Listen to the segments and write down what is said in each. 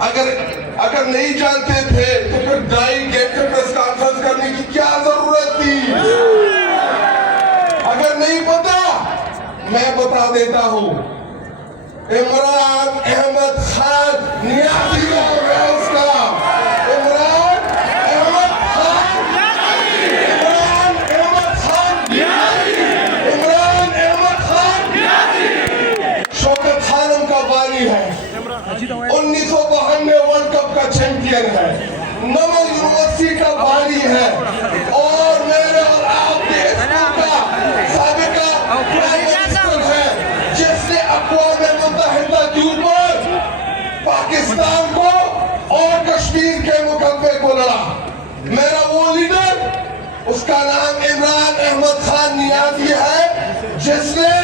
अगर अगर नहीं जानते थे तो फिर डाई गेट पे प्रेस कॉन्फ्रेंस करने की क्या जरूरत थी? अगर नहीं पता मैं बता देता हूं, इमरान अहमद खान नियाजी नाम है उसका। इमरान अहमद खान, इमरान अहमद खान नियाजी, इमरान अहमद खान नियाजी शौकत खानम का बानी है, 1992 वर्ल्ड कप का चैंपियन है, नमन यूनिवर्सिटी का बानी है और मेरे और आपके स्कूल का साबिका प्राइम मिनिस्टर है जिसने अक़वाम मुत्तहिदा के ऊपर पाकिस्तान को और कश्मीर के मुकदमे को लड़ा। मेरा वो लीडर, उसका नाम इमरान अहमद खान नियाजी है जिसने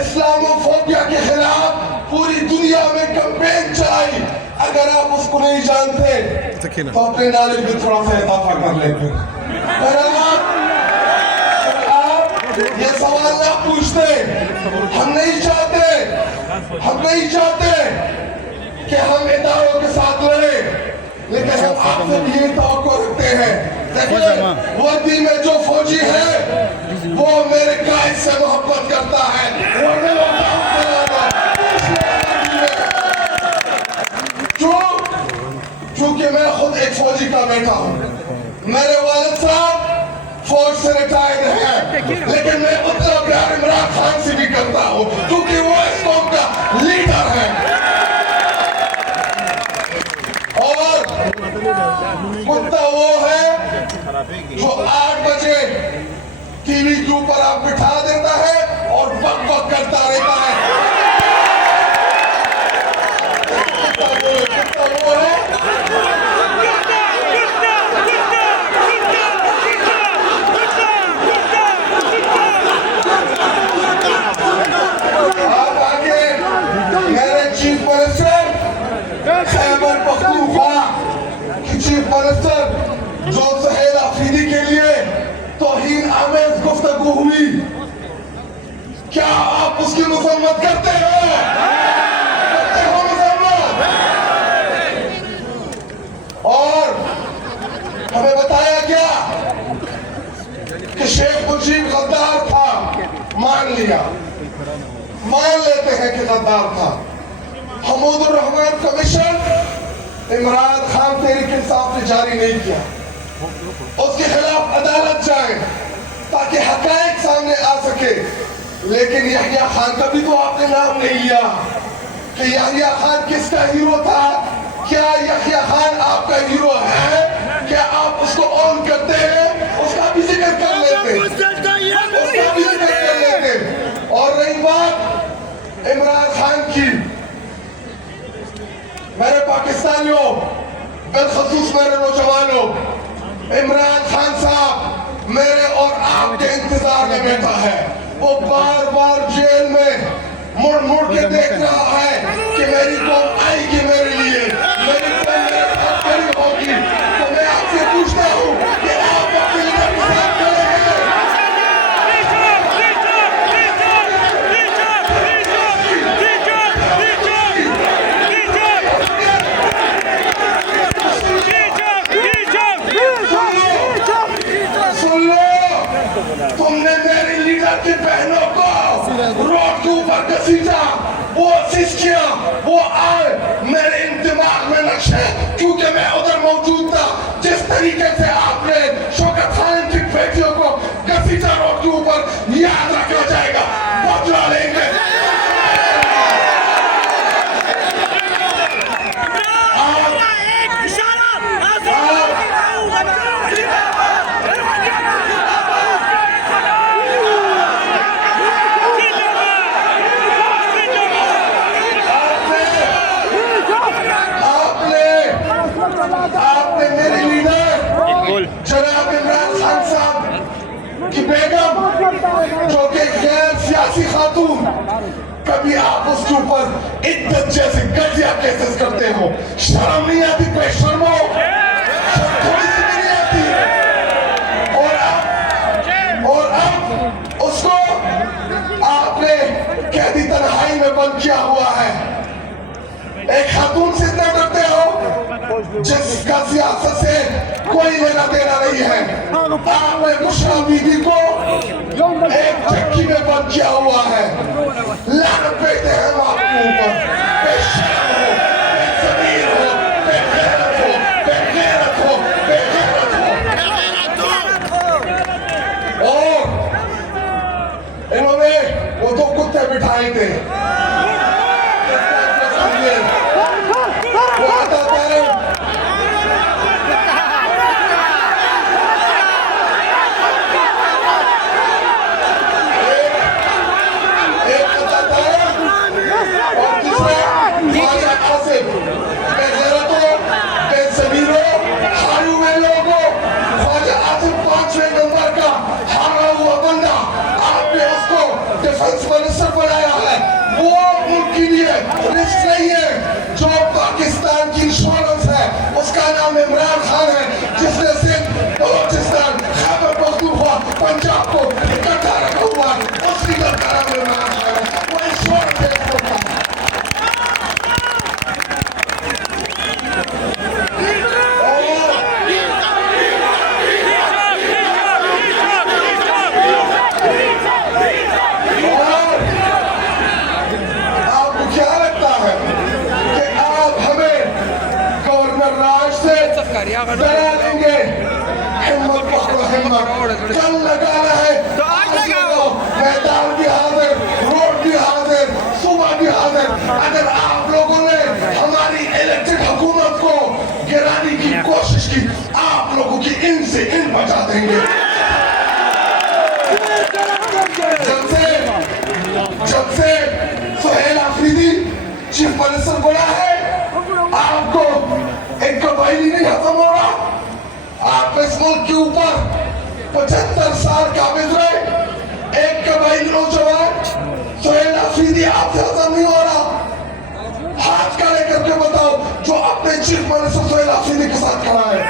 इस्लामोफोबिया के खिलाफ पूरी दुनिया में कैंपेन चलाई। अगर आप उसको नहीं जानते तो अपने नॉलेज में थोड़ा सा इजाफा कर लेते। आप ये सवाल ना पूछते, हम नहीं चाहते कि हम इदारों के साथ लड़े, लेकिन हम आपसे भी ये तवक्को रखते हैं। देखिए वर्दी में जो फौजी है वो मेरे कायद से मोहब्बत करता है। क्योंकि मैं खुद एक फौजी का बेटा हूँ, मेरे वालिद साहब फौज से रिटायर्ड हैं, लेकिन मैं उतना प्यार इमरान खान से भी करता हूँ क्योंकि वो इस कौम का लीडर है। और कुत्ता वो है जो 8 बजे टीवी के ऊपर आप बिठा देता है और बक बक करता रहता है। कुत्ता वो है चीफ मिनिस्टर जो सहेल अफरीदी के लिए तौहीन आमेज गुफ्तगू हुई, क्या आप उसकी मजम्मत करते हो? मजम्मत? और हमें बताया गया कि शेख मुजीब गद्दार था, मान लेते हैं कि गद्दार था। हमीदुर रहमान कमीशन इमरान खान तहरीक इंसाफ ने जारी नहीं किया, उसके खिलाफ अदालत जाए ताकि हकायक सामने आ सके। लेकिन यहिया खान का भी तो आपने नाम नहीं लिया कि यहिया खान किसका हीरो था। क्या यहिया खान आपका हीरो है? क्या आप उसको ऑन करते हैं? उसका भी जिक्र कर लेते, और रही बात इमरान खान की, मेरे पाकिस्तानियों, बिलखसूस मेरे नौजवानों, इमरान खान साहब मेरे और आपके इंतजार में बैठा है। वो बार बार जेल में मुड़ मुड़ के देख रहा है कि मेरी कौम आएगी मेरे लिए, मेरी कौम मेरे साथ खड़ी होगी। तो मैं आपसे पूछता हूँ कि आप अपने लीडर के साथ खड़े हैं? तुमने मेरे लीडर की बहनों को रोड के ऊपर घसीटा, वो असिस्ट किया, वो आए मेरे दिमाग में नक्शे, क्योंकि मैं उधर मौजूद था। जिस तरीके से आपने शौकत खान की बेटियों को घसीटा रोड के ऊपर, याद रखा जाएगा, बदला लेंगे। आपने मेरे लीडर जनाब इमरान खान साहब की बेगम, जो कि गैर सियासी खातून, कभी आप उसके ऊपर इज्जत जैसे घटिया केसेस करते हो? शर्म नहीं आती? बेशर्मो, थोड़ी सी भी नहीं आती? और अब उसको आपने कैदी तन्हाई में बंद किया हुआ है। एक खातून से इतना डरते हो? जिसका सियासत से कोई लेना देना नहीं है। आपने मुशर्रफ बीबी को एक चक्की में बंद किया हुआ है। लानत भेजते हैं हम आपके ऊपर। बेशर्म हो, बेज़मीर हो, बेगैरत हो, बेगैरत हो, बेगैरत हो। और इन्होंने वो दो कुत्ते बिठाए थे, वो बताता है एक बताता है और दूसरा ख्वाजा आसिफ। बेगैरतों, बेज़मीरों, हारूए लोगों, ख्वाजा आसिफ 5वें नंबर का हारा हुआ बंदा, आपने उसको डिफेंस मिनिस्टर बनाया है। वो मुल्क के लिए रिस्क नहीं है। जो पाकिस्तान की इंश्योरेंस है उसका नाम इमरान खान है, जिसने सिर्फ बलोचिस्तान, खैबर पख्तूनख्वा, पंजाब को इकट्ठा रखा हुआ है। उसकी का नाम इमरान खान है। वो इंश्योरेंस है इसको। आपको क्या लगता है कि आप हमें गवर्नर राज से डरा देंगे? हिम्मत पकड़ो, हिम्मत। कल लगाना है तो आज लगाओ। मैदान भी हाजिर, रोड भी हाजिर, सुबह भी हाजिर। अगर आप लोगों ने हमारी इलेक्टेड हुकूमत को गिराने की कोशिश की, आप लोगों की इन से इन बचा देंगे। जब से सुहेल आफरीदी चीफ मिनिस्टर बना है, आपको एक कबायली नहीं खत्म हो रहा। आप इस मुल्क के ऊपर 75 साल काबिज रहे। एक कबायली नौजवान सुहेल आफरीदी आपसे खत्म नहीं हो रहा। हाथ खड़े करके बताओ जो अपने चीफ मिनिस्टर सुहेल आफरीदी के साथ खड़ा है।